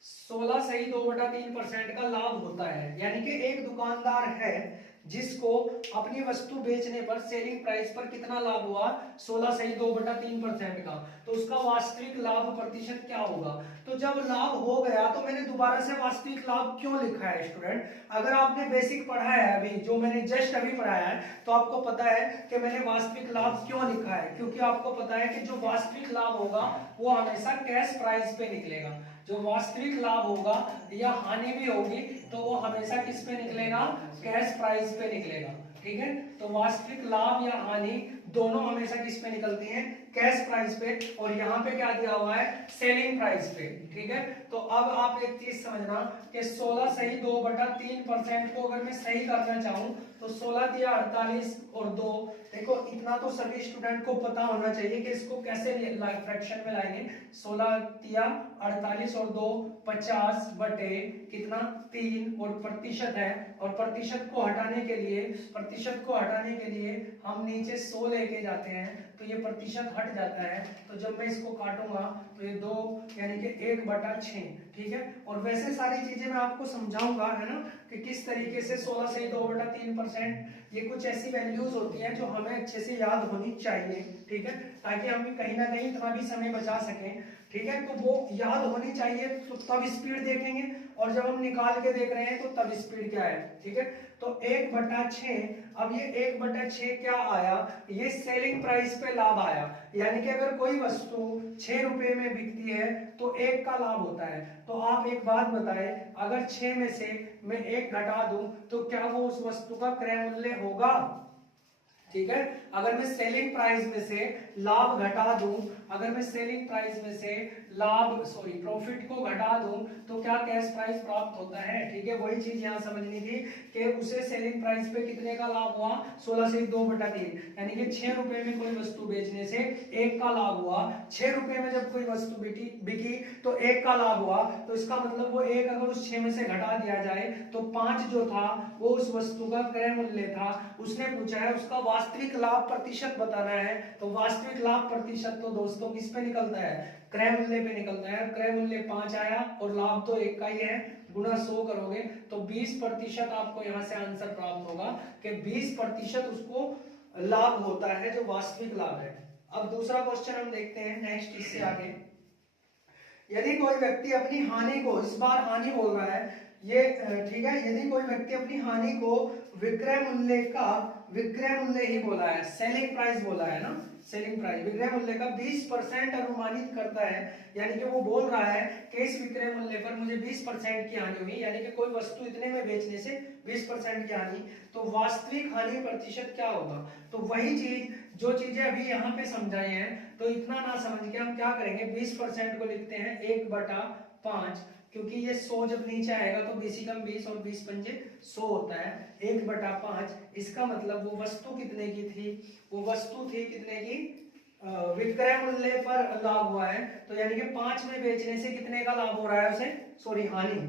16 सही 2/3% का लाभ होता है, यानी कि एक दुकानदार है जिसको अपनी वस्तु बेचने पर सेलिंग प्राइस पर कितना लाभ हुआ, 16 सही 2/3% का, तो उसका वास्तविक लाभ प्रतिशत क्या होगा। तो जब लाभ हो गया तो मैंने दोबारा से वास्तविक लाभ क्यों लिखा है स्टूडेंट, अगर आपने बेसिक पढ़ा है अभी, जो मैंने जस्ट अभी पढ़ाया है, तो आपको पता है कि मैंने वास्तविक लाभ क्यों लिखा है, क्योंकि आपको पता है कि जो वास्तविक लाभ होगा वो हमेशा कैश प्राइस पे निकलेगा, जो वास्तविक लाभ होगा या हानि भी होगी तो वो हमेशा किस पे निकलेगा, कैश प्राइस पे निकलेगा। ठीक है, तो वास्तविक लाभ या हानि दोनों हमेशा किस पे निकलती हैं, कैश प्राइस पे, और यहाँ पे क्या दिया हुआ है, सेलिंग प्राइस पे। ठीक है, तो अब आप एक चीज समझना कि 16 सही 2/3% को अगर मैं सही करना चाहूं तो 16 दिया 48 और 2, देखो इतना तो सभी स्टूडेंट को पता होना चाहिए कि इसको कैसे फ्रैक्शन में लाएंगे, 16 दिया 48 और 2 50 बटे कितना 3, और प्रतिशत है, और प्रतिशत को हटाने के लिए हम नीचे 100 लेके जाते हैं, तो ये प्रतिशत हट जाता है, तो जब मैं इसको काटूंगा तो ये 2 यानी कि 1/6। ठीक है, और वैसे सारी चीजें मैं आपको समझाऊंगा, है ना, कि किस तरीके से 16 से 2/3%, ये कुछ ऐसी वैल्यूज होती हैं जो हमें अच्छे से याद होनी चाहिए। ठीक है, ताकि हम कहीं ना कहीं इतना भी समय बचा सकें। ठीक है, तो वो याद होनी चाहिए, तो तब स्पीड देखेंगे, और जब हम निकाल के देख रहे हैं तो तब स्पीड क्या है। ठीक है, तो 1/6, अब ये 1/6 क्या आया, ये सेलिंग प्राइस पे लाभ आया, यानी कि अगर कोई वस्तु 6 रुपए में बिकती है तो 1 का लाभ होता है। तो आप एक बात बताएं, अगर 6 में से मैं 1 घटा दूं तो क्या वो उस वस्तु का क्रय मूल्य होगा। ठीक है, अगर मैं सेलिंग प्राइस में से लाभ घटा दूं, अगर मैं सेलिंग प्राइस में से प्रॉफिट को घटा दूं तो क्या कैश प्राइस प्राप्त होता है। ठीक है, वही चीज यहां समझनी थी कि उसे सेलिंग प्राइस पे कितने का लाभ हुआ, 16 से 2/3, यानी कि 6 रुपए में कोई वस्तु बेचने से 1 का लाभ हुआ, 6 रुपए में जब कोई वस्तु बिकी तो 1 का लाभ हुआ, तो इसका मतलब वो 1 अगर उस 6 में से घटा दिया जाए तो 5 जो था वो उस वस्तु का क्रय मूल्य था। उसने पूछा है उसका वास्तविक लाभ प्रतिशत बताना है, तो वास्तविक लाभ प्रतिशत तो दोस्तों किस पे निकलता है, क्रय मूल्य पे निकलता है। क्रय मूल्य 5 आया और लाभ तो 1 का ही है, गुणा 100 करोगे तो 20% आपको यहां से आंसर प्राप्त होगा कि 20% उसको लाभ होता है, जो वास्तविक लाभ है। अब दूसरा क्वेश्चन हम देखते हैं नेक्स्ट, इससे आगे, यदि कोई व्यक्ति अपनी हानि को, इस बार हानि बोल रहा है ये, ठीक है, यदि कोई व्यक्ति अपनी हानि को विक्रय मूल्य ही बोला है, सेलिंग प्राइस बोला है ना, सेलिंग प्राइस विक्रय मूल्य का 20% अनुमानित करता है, यानी कि वो बोल रहा है कि इस विक्रय मूल्य पर मुझे 20% की हानि हुई, यानी कि कोई वस्तु इतने में बेचने से 20% की हानि, तो वास्तविक हानि प्रतिशत क्या होगा। तो वही चीज जो चीजें अभी यहाँ पे समझाई हैं, तो इतना ना समझ के हम क्या करेंगे, 20% को लिखते हैं 1/5, क्योंकि ये 100 जब नीचे आएगा तो 20 कम 20 और 20 पंजे 100 होता है, 1/5। इसका मतलब वो वस्तु कितने की थी, वो वस्तु थी कितने की, विक्रय मूल्य पर लाभ हुआ है, तो यानी कि 5 में बेचने से कितने का लाभ हो रहा है उसे, हानि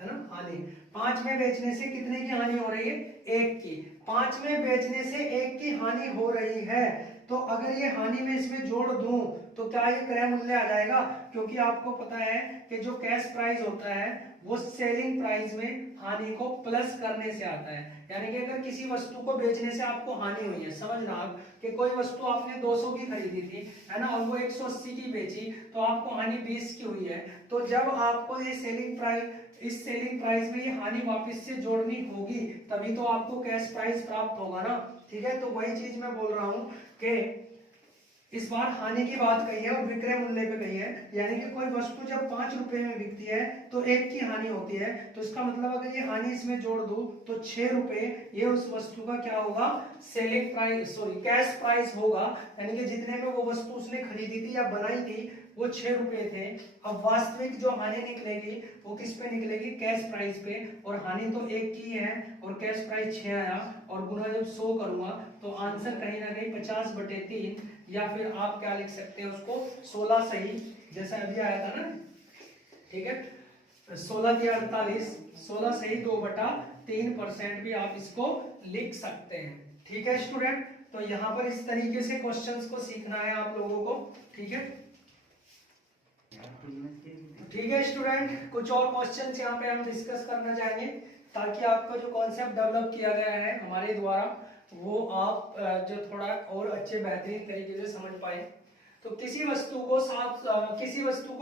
है ना, हानि। 5 में बेचने से कितने की हानि हो रही है, 1 की। 5 में बेचने से 1 की हानि हो रही है, तो अगर ये हानि में इसमें जोड़ दूं तो क्या ये क्रय मूल्य आ जाएगा, क्योंकि आपको पता है कि जो कैश प्राइस होता है वो सेलिंग प्राइस में हानि को प्लस करने से आता है। यानी कि अगर किसी वस्तु को बेचने से आपको हानि हुई है, समझना आप कि कोई वस्तु आपने 200 की खरीदी थी, है ना, और वो 180 की बेची, तो आपको हानि 20 की हुई है। तो जब आपको ये सेलिंग प्राइस, इस सेलिंग प्राइस में ये हानि वापस से जोड़नी होगी, तभी तो आपको कैश प्राइस प्राप्त होगा ना। ठीक है, तो वही चीज मैं बोल रहा हूं कि इस बार हानि की बात कही है और विक्रय मूल्य पे कही है, यानी कि कोई वस्तु जब 5 रुपए में बिकती है तो 1 की हानि होती है, तो इसका मतलब अगर ये हानि इसमें जोड़ दो तो 6 रुपए ये उस वस्तु का क्या होगा, selling price, sorry cash price होगा, यानी कि जितने में वो वस्तु उसने खरीदी थी या बनाई थी वो 6 रुपए थे। अब वास्तविक जो हानि निकलेगी वो किस पे निकलेगी, कैश प्राइस पे, और हानि तो 1 की है और कैश प्राइस 6 आया, और गुना जब 100 करूंगा तो आंसर कहीं ना कहीं 50/3, या फिर आप क्या लिख सकते हैं उसको 16 सही, जैसा अभी आया था ना, ठीक है, 16×48, 16 सही 2/3% भी आप इसको लिख सकते हैं। ठीक है स्टूडेंट, तो यहाँ पर इस तरीके से क्वेश्चंस को सीखना है आप लोगों को। ठीक है, ठीक है स्टूडेंट, कुछ और क्वेश्चंस यहाँ पे हम डिस्कस करना चाहेंगे ताकि आपका जो कॉन्सेप्ट डेवलप किया गया है हमारे द्वारा वो आप जो थोड़ा और अच्छे बेहतरीन तरीके से समझ पाए। तो किसी वस्तु को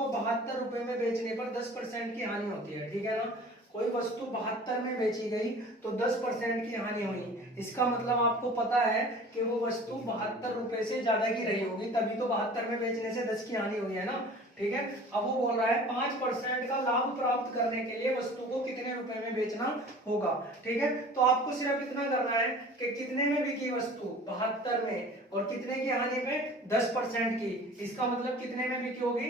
72 रुपए में बेचने पर 10% की हानि होती है, ठीक है ना। कोई वस्तु 72 में बेची गई तो 10% की हानि हुई, इसका मतलब आपको पता है कि वो वस्तु 72 रुपए से ज्यादा की रही होगी, तभी तो 72 में बेचने से 10 की हानि हुई है ना। ठीक है, अब वो बोल रहा है 5% का लाभ प्राप्त करने के लिए वस्तु को कितने रुपए में बेचना होगा। ठीक है, तो आपको सिर्फ इतना करना है कि कितने में बिकी वस्तु, 72 में, और कितने की हानि पे, 10% की, इसका मतलब कितने में बिकी होगी,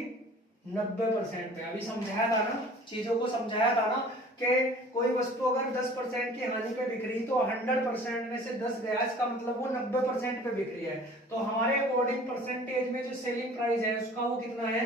90% पे। अभी समझाया था ना, चीजों को समझाया था ना कि कोई वस्तु अगर 10% की हानि पे बिक रही तो 100% में से 10 गया, इसका मतलब वो 90% पे बिक रही है। तो हमारे अकॉर्डिंग परसेंटेज में जो सेलिंग प्राइस है उसका वो कितना है,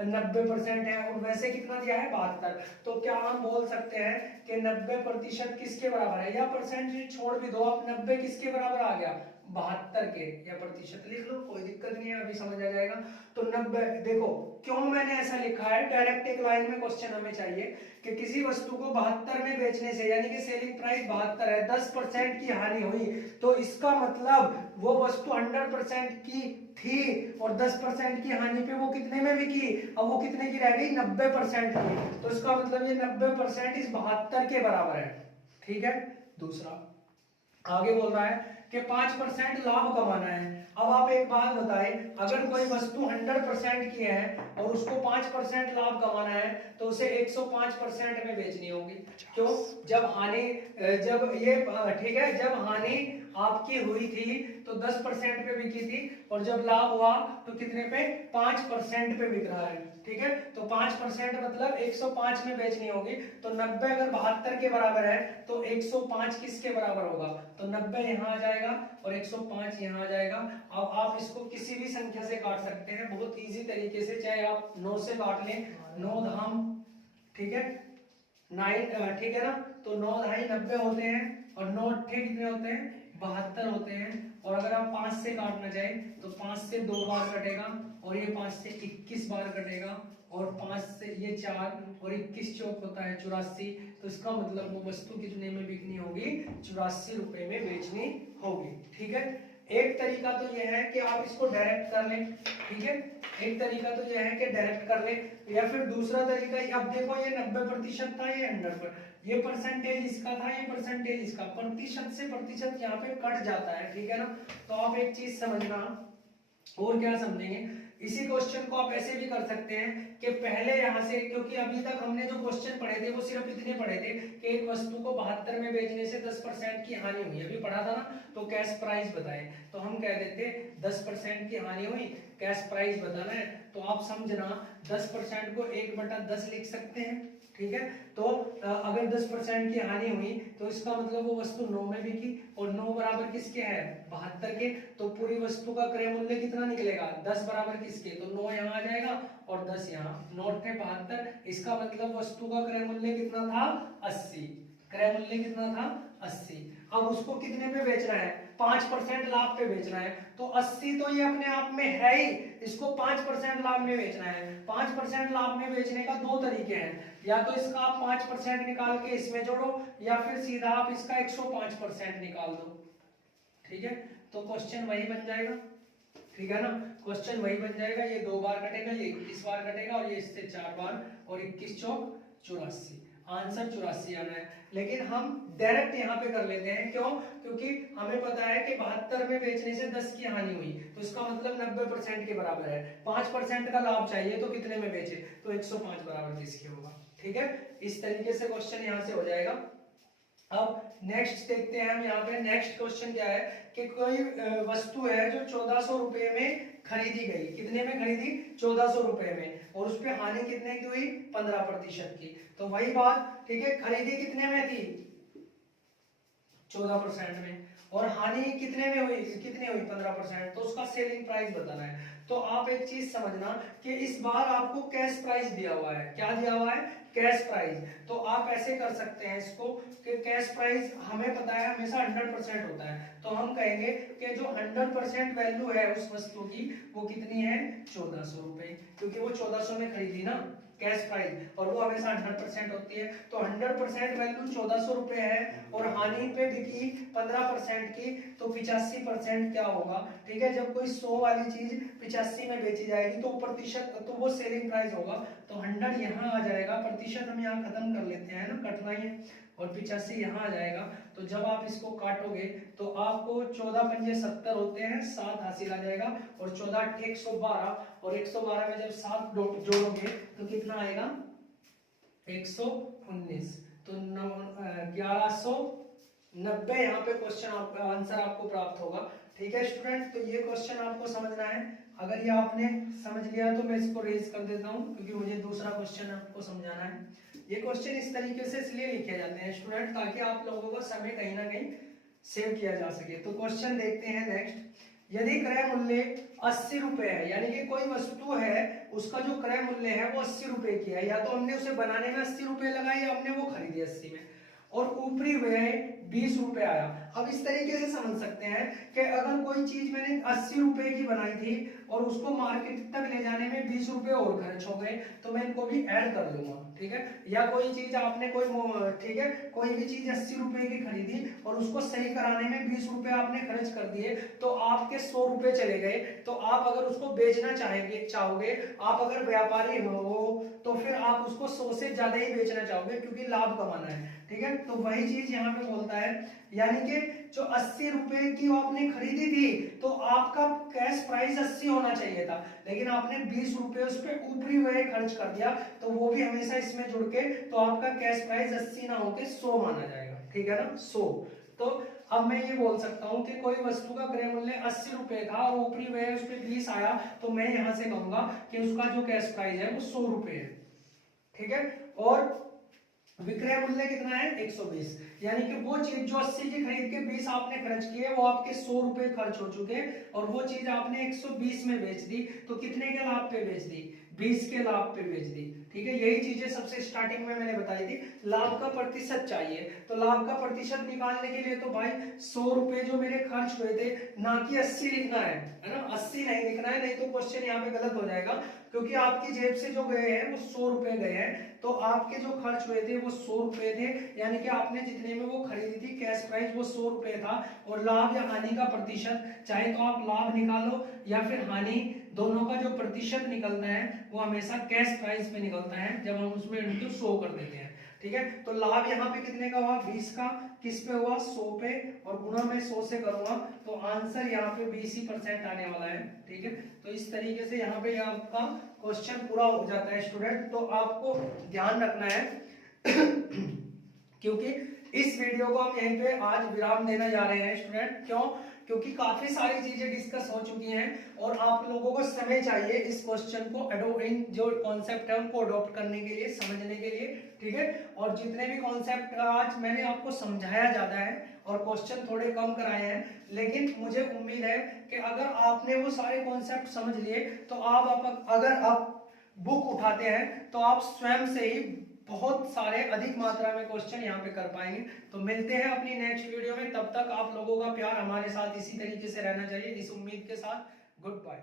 90% है, और वैसे कितना दिया है, 72। तो क्या हम बोल सकते हैं कि 90% किसके बराबर है, या परसेंटेज छोड़ भी दो आप, 90 किसके बराबर आ गया, 72 के, या प्रतिशत लिख लो, कोई दिक्कत नहीं है, अभी समझ आ जाएगा। तो 90, देखो क्यों मैंने ऐसा लिखा है, डायरेक्ट एक लाइन में क्वेश्चन हमें चाहिए कि किसी वस्तु को 72 में बेचने से, यानी कि सेलिंग प्राइस 72 है, 10% की हानि हुई, तो इसका मतलब वो वस्तु 100% की थी और 10% की हानि पे वो कितने में बिकी, अब वो कितने की रह गई, 90% की, तो इसका मतलब ये 90% इस 72 के बराबर है। ठीक है, दूसरा आगे बोल रहा है कि 5% लाभ कमाना है। अब आप एक बात बताएं, अगर कोई वस्तु 100% की है और उसको 5% लाभ कमाना है तो उसे 105% में बेचनी होगी। क्यों, जब हानि, जब ये, ठीक है, जब हानि आपकी हुई थी तो 10% पे बिकी थी, और जब लाभ हुआ तो कितने पे, 5% पे बिक रहा है। ठीक है, तो 5% मतलब 105 में बेचनी होगी, तो 90 अगर 72 के बराबर है तो 105 किसके बराबर होगा, तो 90 यहाँ आ जाएगा और 105 यहाँ आ जाएगा। अब आप इसको किसी भी संख्या से काट सकते हैं बहुत इजी तरीके से, चाहे आप 9 से काट लें, 9 धाम, ठीक है, 9, ठीक है ना, तो 9 ढाई 90 होते हैं, और 9 अट्ठे कितने होते हैं, 72 होते हैं। और अगर आप 5 से काटना चाहें तो 5 से 2 बार कटेगा, और ये 5 से 21 बार कटेगा, और 5 से ये 4, और 21 चौक होता है 84, तो इसका मतलब वो वस्तु कितने में बिकनी होगी, 84 रुपए में बेचनी होगी। ठीक है, एक तरीका तो यह है कि आप इसको डायरेक्ट कर लें, ठीक है, एक तरीका तो यह है कि डायरेक्ट कर लें, या फिर दूसरा तरीका, अब देखो ये 90% था, ये 100, ये परसेंटेज इसका था, ये परसेंटेज इसका, प्रतिशत से प्रतिशत यहाँ पे कट जाता है। ठीक है ना, तो आप एक चीज समझना, और क्या समझेंगे, इसी क्वेश्चन को आप ऐसे भी कर सकते हैं कि पहले यहां से, क्योंकि अभी तक हमने जो क्वेश्चन पढ़े थे वो सिर्फ इतने पढ़े थे कि एक वस्तु को 72 में बेचने से 10% की हानि हुई, अभी पढ़ा था ना, तो कैश प्राइस बताएं, तो हम कह देते 10% की हानि हुई, कैश प्राइस बताना है, तो आप समझना 10% को 1/10 लिख सकते हैं। ठीक है, तो अगर 10% की हानि हुई तो इसका मतलब वो वस्तु 9 में बिकी, और 9 बराबर किसके है, 72 के, तो पूरी वस्तु का क्रय मूल्य कितना निकलेगा, 10 बराबर किसके, तो 9 यहाँ आ जाएगा और 10 यहाँ, 9 अट्ठे 72, इसका मतलब वस्तु का क्रय मूल्य कितना था, 80, क्रय मूल्य कितना था, 80। अब उसको कितने पे बेचना है, 5% लाभ पे बेचना है, तो 80 तो ये अपने आप में है ही, इसको 5% लाभ में बेचना है। 5% लाभ में बेचने का दो तरीके हैं, या तो इसका आप 5% निकाल के इसमें जोड़ो, या फिर सीधा आप इसका 105% निकाल दो। ठीक है, तो क्वेश्चन वही बन जाएगा, ठीक है ना, क्वेश्चन वही बन जाएगा, ये 2 बार कटेगा, ये 21 बार कटेगा, और ये इससे 4 बार, और 21 चौक 84। आंसर 84 आना है। लेकिन हम डायरेक्ट यहाँ पे कर लेते हैं, क्यों? क्योंकि हमें पता है कि 72 में बेचने से 10 की हानि हुई, तो इसका मतलब 90% के बराबर है। 5% का लाभ चाहिए तो कितने में बेचे? तो 105 बराबर 30 के होगा। ठीक है, इस तरीके से क्वेश्चन यहाँ से हो जाएगा। अब नेक्स्ट देखते हैं हम यहाँ पे। नेक्स्ट क्वेश्चन क्या है कि कोई वस्तु है जो 1400 रुपए में खरीदी गई। कितने में खरीदी? 1400 रुपए में, और उस पर हानि कितने की हुई? 15% की। तो वही बात, ठीक है, खरीदी कितने में थी? 14% में, और हानि कितने में हुई? कितनी हुई? 15%। तो उसका सेलिंग प्राइस बताना है। तो आप एक चीज समझना कि इस बार आपको कैश प्राइस दिया हुआ है। क्या दिया हुआ है? Cash price. तो आप ऐसे कर सकते हैं इसको कि कैश प्राइस हमें पता है हमेशा 100% होता है, तो हम कहेंगे कि जो 100% वैल्यू है उस वस्तु की वो कितनी है? 1400 रुपए, क्योंकि वो 1400 में खरीदी ना, कैश प्राइस, और वो हमेशा 100% होती है। तो 100% वैल्यू 1400 रुपए है, और हानि पे बिकी 15% की, तो 85% क्या होगा? ठीक है, जब कोई 100 वाली चीज 85 में बेची जाएगी तो प्रतिशत, तो वो सेलिंग प्राइस होगा। तो 100 यहाँ आ जाएगा, प्रतिशत हम यहाँ खत्म कर लेते हैं ना, कटना ही है, और 85 यहाँ आ जाएगा। तो जब आप इसको काटोगे तो आपको 14 पंजे 70 होते हैं, 7 हासिल आ जाएगा, और 14 8 112, और 112 में जब 7 जोड़ोगे तो कितना आएगा? 119। तो 1190 यहाँ पे क्वेश्चन आंसर आपको प्राप्त होगा। ठीक है स्टूडेंट, तो ये क्वेश्चन आपको समझना है। अगर ये आपने समझ लिया तो मैं इसको रेज कर देता हूँ, क्योंकि मुझे दूसरा क्वेश्चन आपको समझाना है। ये क्वेश्चन इस तरीके से इसलिए लिखे जाते हैं स्टूडेंट, ताकि आप लोगों का समय कहीं ना कहीं सेव किया जा सके। तो क्वेश्चन देखते हैं नेक्स्ट। यदि क्रय मूल्य 80 रुपए है, यानी कि कोई वस्तु है उसका जो क्रय मूल्य है वो 80 रुपए की है, या तो हमने उसे बनाने में 80 रुपए लगाए या हमने वो खरीदी 80 में, और ऊपरी व्यय 20 रुपए आया। अब इस तरीके से समझ सकते हैं कि अगर कोई चीज मैंने 80 रुपए की बनाई थी और उसको मार्केट तक ले जाने में 20 रुपए और खर्च हो गए, तो मैं इनको भी ऐड कर लूंगा। ठीक है, या कोई चीज आपने ठीक है, कोई भी चीज 80 रुपए की खरीदी और उसको सही कराने में 20 रुपए आपने खर्च कर दिए, तो आपके 100 रुपए चले गए। तो आप अगर उसको बेचना चाहोगे, आप अगर व्यापारी हो तो फिर आप उसको 100 से ज्यादा ही बेचना चाहोगे, क्योंकि लाभ कमाना है। ठीक है, तो वही चीज यहाँ पे बोलता है, यानी कि जो 80 रुपए की आपने खरीदी थी तो आपका कैश प्राइस 80 होना चाहिए था, लेकिन आपने 20 रुपए उस पर ऊपरी व्यय खर्च कर दिया, तो वो भी हमेशा इसमें जुड़ के, तो आपका कैश प्राइस 80 ना होके 100 माना जाएगा। ठीक है ना, 100। तो अब मैं ये बोल सकता हूं कि कोई वस्तु का क्रय मूल्य 80 रुपए था और ऊपरी व्यय उस पर 20 आया, तो मैं यहां से कहूंगा कि उसका जो कैश प्राइस है वो 100 रुपए है। ठीक है, और विक्रय मूल्य कितना है? 120, यानी कि वो चीज जो 80 की खरीद के 20 आपने खर्च किए, वो आपके 100 रुपए खर्च हो चुके, और वो चीज आपने 120 में बेच दी, तो कितने के लाभ पे बेच दी? 20 के लाभ पे बेच दी। ठीक है, यही चीजें सबसे स्टार्टिंग में मैंने बताई थी। लाभ का प्रतिशत चाहिए, तो लाभ का प्रतिशत निकालने के लिए तो भाई 100 रुपए जो मेरे खर्च हुए थे, ना कि 80 लिखना है ना, 80 नहीं लिखना है, नहीं तो क्वेश्चन यहाँ पे गलत हो जाएगा, क्योंकि आपकी जेब से जो गए हैं वो 100 रुपए गए हैं, तो आपके जो खर्च हुए थे वो 100 रुपए थे, यानी कि आपने जितने में वो खरीदी थी कैश प्राइस वो 100 रुपए था। और लाभ या हानि का प्रतिशत, चाहे तो आप लाभ निकालो या फिर हानि, दोनों का जो प्रतिशत निकलता है वो हमेशा कैश प्राइस पे निकलता है, जब हम उसमें इनटू 100 कर देते हैं। ठीक है, तो लाभ यहाँ पे कितने का हुआ? 20 का। किस पे हुआ? 100 पे, और गुणा में 100 से करूंगा, तो आंसर यहाँ पे 20% आने वाला है। ठीक है, तो इस तरीके से यहाँ पे आपका क्वेश्चन पूरा हो जाता है स्टूडेंट। तो आपको ध्यान रखना है क्योंकि इस वीडियो को हम यहीं पे आज विराम देने जा रहे हैं स्टूडेंट। क्यों? क्योंकि काफी सारी चीजें डिस्कस हो चुकी हैं और आप लोगों को समय चाहिए इस क्वेश्चन को इन जो कॉन्सेप्ट है उनको अडॉप्ट करने के लिए, समझने के लिए। ठीक है, और जितने भी कॉन्सेप्ट आज मैंने आपको समझाया ज्यादा है और क्वेश्चन थोड़े कम कराए हैं, लेकिन मुझे उम्मीद है कि अगर आपने वो सारे कॉन्सेप्ट समझ लिए तो अगर आप बुक उठाते हैं तो आप स्वयं से ही बहुत सारे अधिक मात्रा में क्वेश्चन यहाँ पे कर पाएंगे। तो मिलते हैं अपनी नेक्स्ट वीडियो में, तब तक आप लोगों का प्यार हमारे साथ इसी तरीके से रहना चाहिए, इस उम्मीद के साथ। Good bye.